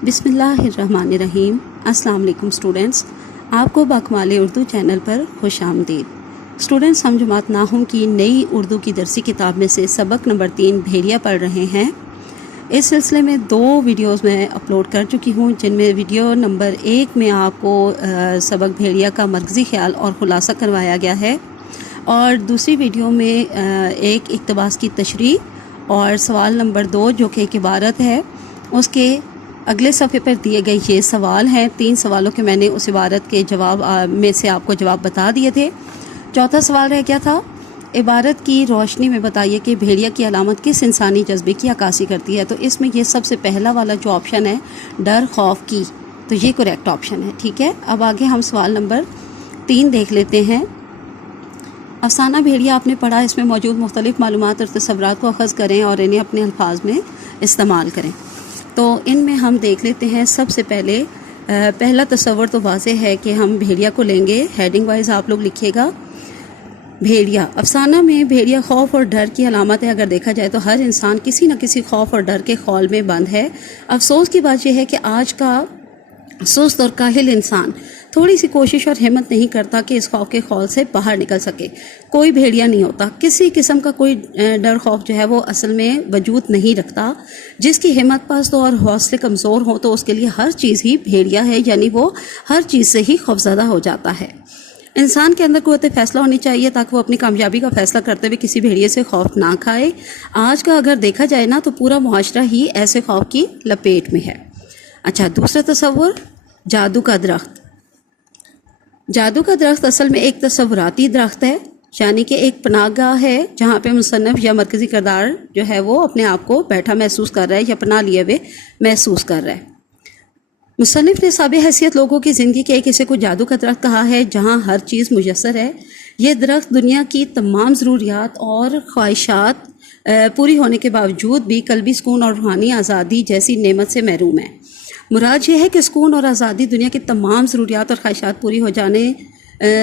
बिस्मिल्लाहिर्रहमानिर्रहीम। अस्सलाम वालेकुम स्टूडेंट्स, आपको बकमाल उर्दू चैनल पर खुश आमदीद। स्टूडेंट्स, हम जमात नाहुम की नई उर्दू की दरसी किताब में से सबक नंबर 3 भेड़िया पढ़ रहे हैं। इस सिलसिले में 2 वीडियोस मैं अपलोड कर चुकी हूँ, जिनमें वीडियो नंबर 1 में आपको सबक भेड़िया का मरकज़ी ख्याल और ख़ुलासा करवाया गया है, और दूसरी वीडियो में एक इक़्तिबास की तशरीह और सवाल नंबर 2 जो कि एक इबारत है, उसके अगले सफ़े पर दिए गए ये सवाल हैं। 3 सवालों के मैंने उस इबारत के जवाब में से आपको जवाब बता दिए थे। चौथा सवाल रह गया था, इबारत की रोशनी में बताइए कि भेड़िया की अलामत किस इंसानी जज्बे की अक्कासी करती है। तो इसमें ये सबसे पहला वाला जो ऑप्शन है, डर खौफ की, तो ये करेक्ट ऑप्शन है। ठीक है, अब आगे हम सवाल नंबर 3 देख लेते हैं। अफसाना भेड़िया आपने पढ़ा, इसमें मौजूद मुख्तलिफ़ मालूमात और तसव्वुरात को अख़ज़ करें और इन्हें अपने अल्फाज में इस्तेमाल करें। तो इनमें हम देख लेते हैं। सबसे पहले पहला तसव्वुर तो वाज़ेह है कि हम भेड़िया को लेंगे। हेडिंग वाइज आप लोग लिखिएगा, भेड़िया। अफसाना में भेड़िया खौफ और डर की अलामत है। अगर देखा जाए तो हर इंसान किसी न किसी खौफ और डर के खौल में बंद है। अफसोस की बात यह है कि आज का सुस्त और काहिल इंसान थोड़ी सी कोशिश और हिम्मत नहीं करता कि इस खौफ के खौल से बाहर निकल सके। कोई भेड़िया नहीं होता, किसी किस्म का कोई डर खौफ जो है वो असल में वजूद नहीं रखता। जिसकी हिम्मत पस्त और हौसले कमज़ोर हो तो उसके लिए हर चीज़ ही भेड़िया है, यानी वो हर चीज़ से ही खौफज़दा हो जाता है। इंसान के अंदर क़ुव्वत फ़ैसला होनी चाहिए ताकि वो अपनी कामयाबी का फ़ैसला करते हुए किसी भेड़िए से खौफ ना खाए। आज का अगर देखा जाए ना तो पूरा मुआशरा ही ऐसे खौफ की लपेट में है। अच्छा, दूसरा तसव्वुर, जादू का दरख्त। जादू का दरख्त असल में एक तसव्वुराती दरख्त है, यानी कि एक पनाहगाह है जहाँ पे मुसन्निफ या मरकज़ी किरदार जो है वो अपने आप को बैठा महसूस कर रहा है या पनाह लिए हुए महसूस कर रहा है। मुसन्निफ ने साबिक़ हैसियत लोगों की ज़िंदगी के एक हिस्से को जादू का दरख्त कहा है जहाँ हर चीज़ मुयस्सर है। ये दरख्त दुनिया की तमाम ज़रूरियात और ख्वाहिशात पूरी होने के बावजूद भी क़ल्बी सुकून और रूहानी आज़ादी जैसी नेमत से महरूम है। मुराद ये है कि सुकून और आज़ादी दुनिया की तमाम ज़रूरियात और ख्वाहिशात पूरी हो जाने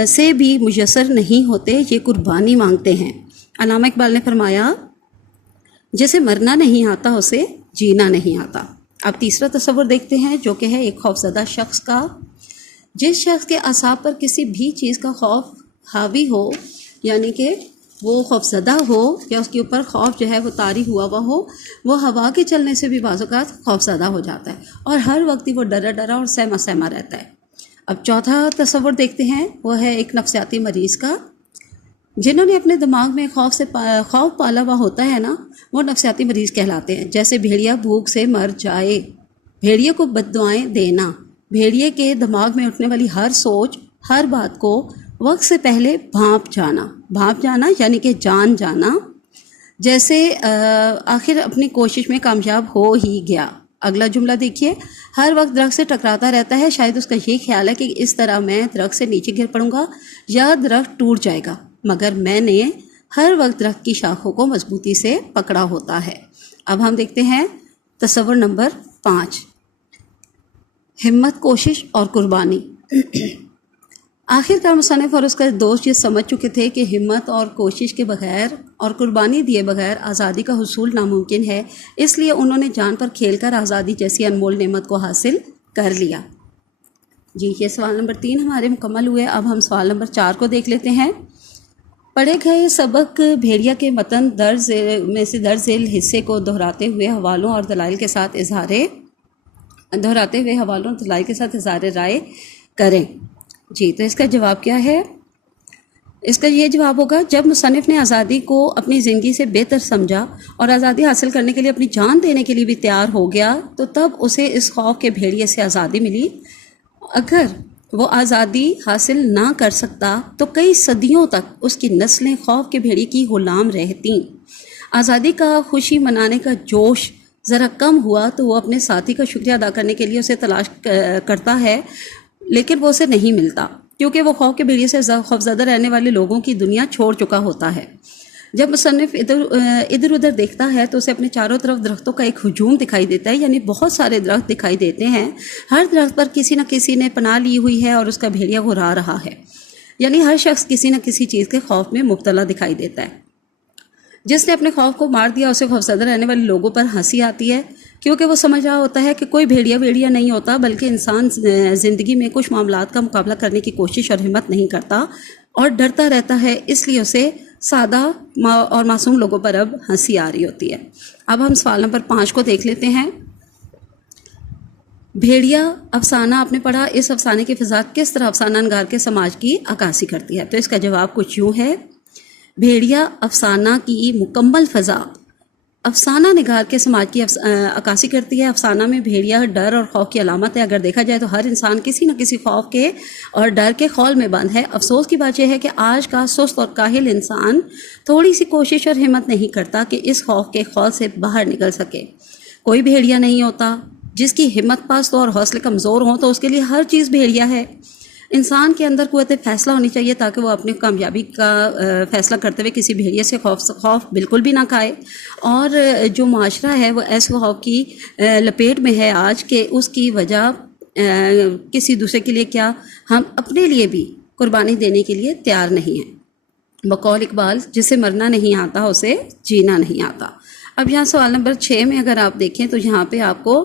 से भी मुयस्सर नहीं होते, ये कुर्बानी मांगते हैं। अल्लामा इकबाल ने फरमाया, जैसे मरना नहीं आता उसे जीना नहीं आता। अब तीसरा तसव्वुर देखते हैं जो कि है एक खौफज़दा शख्स का। जिस शख्स के असाब पर किसी भी चीज़ का खौफ हावी हो, यानी कि वो खौफज़दा हो या उसके ऊपर खौफ जो है वो तारी हुआ हो, वो हवा के चलने से भी बाज़ औक़ात खौफज़दा हो जाता है और हर वक्त ही वो डरा डरा और सहमा सहमा रहता है। अब चौथा तसव्वुर देखते हैं, वो है एक नफ्सियाती मरीज़ का। जिन्होंने अपने दिमाग में खौफ पाला हुआ होता है ना, वो नफ्सियाती मरीज़ कहलाते हैं। जैसे भेड़िया भूख से मर जाए, भेड़िए को बद्दुआएँ देना, भेड़िए के दिमाग में उठने वाली हर सोच, हर बात को वक्त से पहले भांप जाना यानी कि जान जाना। जैसे आखिर अपनी कोशिश में कामयाब हो ही गया। अगला जुमला देखिए, हर वक्त दरख्त से टकराता रहता है। शायद उसका ये ख्याल है कि इस तरह मैं दरख्त से नीचे गिर पड़ूंगा या दरख्त टूट जाएगा, मगर मैंने हर वक्त दरख्त की शाखों को मजबूती से पकड़ा होता है। अब हम देखते हैं तसव्वुर नंबर 5, हिम्मत, कोशिश और कुर्बानी। आखिरकार मुसन्निफ और उसका दोस्त ये समझ चुके थे कि हिम्मत और कोशिश के बगैर और कुर्बानी दिए बगैर आज़ादी का हुसूल नामुमकिन है। इसलिए उन्होंने जान पर खेलकर आज़ादी जैसी अनमोल नेमत को हासिल कर लिया। जी, ये सवाल नंबर 3 हमारे मुकम्मल हुए। अब हम सवाल नंबर 4 को देख लेते हैं। पढ़े गए सबक भेड़िया के मतन दर्ज में से दर्ज झेल हिस्से को दोहराते हुए हवालों और दलाइल के साथ इज़हार राय करें। जी, तो इसका जवाब क्या है? इसका ये जवाब होगा, जब मुसन्निफ ने आज़ादी को अपनी ज़िंदगी से बेहतर समझा और आज़ादी हासिल करने के लिए अपनी जान देने के लिए भी तैयार हो गया, तो तब उसे इस खौफ के भेड़िए से आज़ादी मिली। अगर वो आज़ादी हासिल ना कर सकता तो कई सदियों तक उसकी नस्लें खौफ के भेड़िए की ग़ुलाम रहतीं। आज़ादी का खुशी मनाने का जोश ज़रा कम हुआ तो वो अपने साथी का शुक्रिया अदा करने के लिए उसे तलाश करता है, लेकिन वो उसे नहीं मिलता क्योंकि वो खौफ के भेड़िए से खौफज़दा रहने वाले लोगों की दुनिया छोड़ चुका होता है। जब मुसन्निफ इधर उधर देखता है तो उसे अपने चारों तरफ दरख्तों का एक हुजूम दिखाई देता है, यानी बहुत सारे दरख्त दिखाई देते हैं। हर दरख्त पर किसी न किसी ने पनाह ली हुई है और उसका भेड़िया घुरा रहा है, यानी हर शख्स किसी न किसी चीज़ के खौफ में मुब्तला दिखाई देता है। जिसने अपने खौफ को मार दिया उसे खौफज़दा रहने वाले लोगों पर हंसी आती है। کیونکہ وہ سمجھ رہا ہوتا ہے کہ کوئی بھیڑیا ویڑیا نہیں ہوتا، بلکہ انسان زندگی میں کچھ معاملات کا مقابلہ کرنے کی کوشش اور ہمت نہیں کرتا اور ڈرتا رہتا ہے، اس لیے اسے سادہ اور معصوم لوگوں پر اب ہنسی آ رہی ہوتی ہے۔ اب ہم سوال نمبر 5 کو دیکھ لیتے ہیں۔ بھیڑیا افسانہ آپ نے پڑھا، اس افسانے کی فضا کس طرح افسانہ نگار کے سماج کی عکاسی کرتی ہے؟ تو اس کا جواب کچھ یوں ہے، بھیڑیا افسانہ کی مکمل فضا افسانہ نگار کے سماج کی عکاسی کرتی ہے۔ افسانہ میں بھیڑیا ڈر اور خوف کی علامت ہے۔ اگر دیکھا جائے تو ہر انسان کسی نہ کسی خوف کے اور ڈر کے خول میں بند ہے۔ افسوس کی بات یہ ہے کہ آج کا سست اور کاہل انسان تھوڑی سی کوشش اور ہمت نہیں کرتا کہ اس خوف کے خول سے باہر نکل سکے۔ کوئی بھیڑیا نہیں ہوتا، جس کی ہمت پست ہو اور حوصلے کمزور ہوں تو اس کے لیے ہر چیز بھیڑیا ہے۔ انسان کے اندر قوت فیصلہ ہونی چاہیے تاکہ وہ اپنی کامیابی کا فیصلہ کرتے ہوئے کسی بھیڑیے سے خوف بالکل بھی نہ کھائے۔ اور جو معاشرہ ہے وہ ایسے خوف کی لپیٹ میں ہے آج کہ اس کی وجہ کسی دوسرے کے لیے کیا، ہم اپنے لیے بھی قربانی دینے کے لیے تیار نہیں ہیں۔ بقول اقبال، جسے مرنا نہیں آتا اسے جینا نہیں آتا۔ اب یہاں سوال نمبر 6 میں اگر آپ دیکھیں تو یہاں پہ آپ کو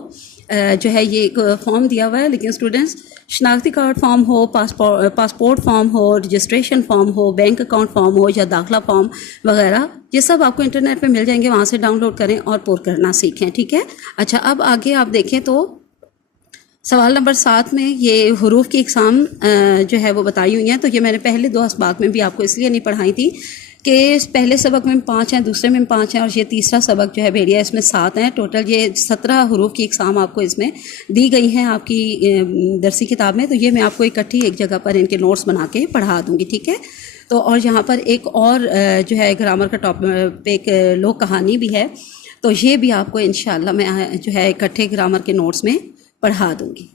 جو ہے یہ ایک فارم دیا ہوا ہے، لیکن اسٹوڈنٹس شناختی کارڈ فارم ہو، پاسپورٹ فارم ہو، رجسٹریشن فارم ہو، بینک اکاؤنٹ فارم ہو یا داخلہ فارم وغیرہ، یہ سب آپ کو انٹرنیٹ پہ مل جائیں گے، وہاں سے ڈاؤن لوڈ کریں اور پر کرنا سیکھیں، ٹھیک ہے۔ اچھا، اب آگے آپ دیکھیں تو سوال نمبر 7 میں یہ حروف کی اقسام جو ہے وہ بتائی ہوئی ہیں۔ تو یہ میں نے پہلے 2 اسباق میں بھی آپ کو اس لیے نہیں پڑھائی تھی کہ پہلے سبق میں 5 ہیں، دوسرے میں 5 ہیں اور یہ تیسرا سبق جو ہے بھیڑیا، اس میں 7 ہیں۔ ٹوٹل یہ 17 حروف کی اقسام آپ کو اس میں دی گئی ہیں آپ کی درسی کتاب میں۔ تو یہ میں آپ کو اکٹھی ایک جگہ پر ان کے نوٹس بنا کے پڑھا دوں گی، ٹھیک ہے۔ تو اور یہاں پر ایک اور جو ہے گرامر کا ٹاپک ایک لوک کہانی بھی ہے، تو یہ بھی آپ کو انشاءاللہ میں جو ہے اکٹھے گرامر کے نوٹس میں پڑھا دوں گی۔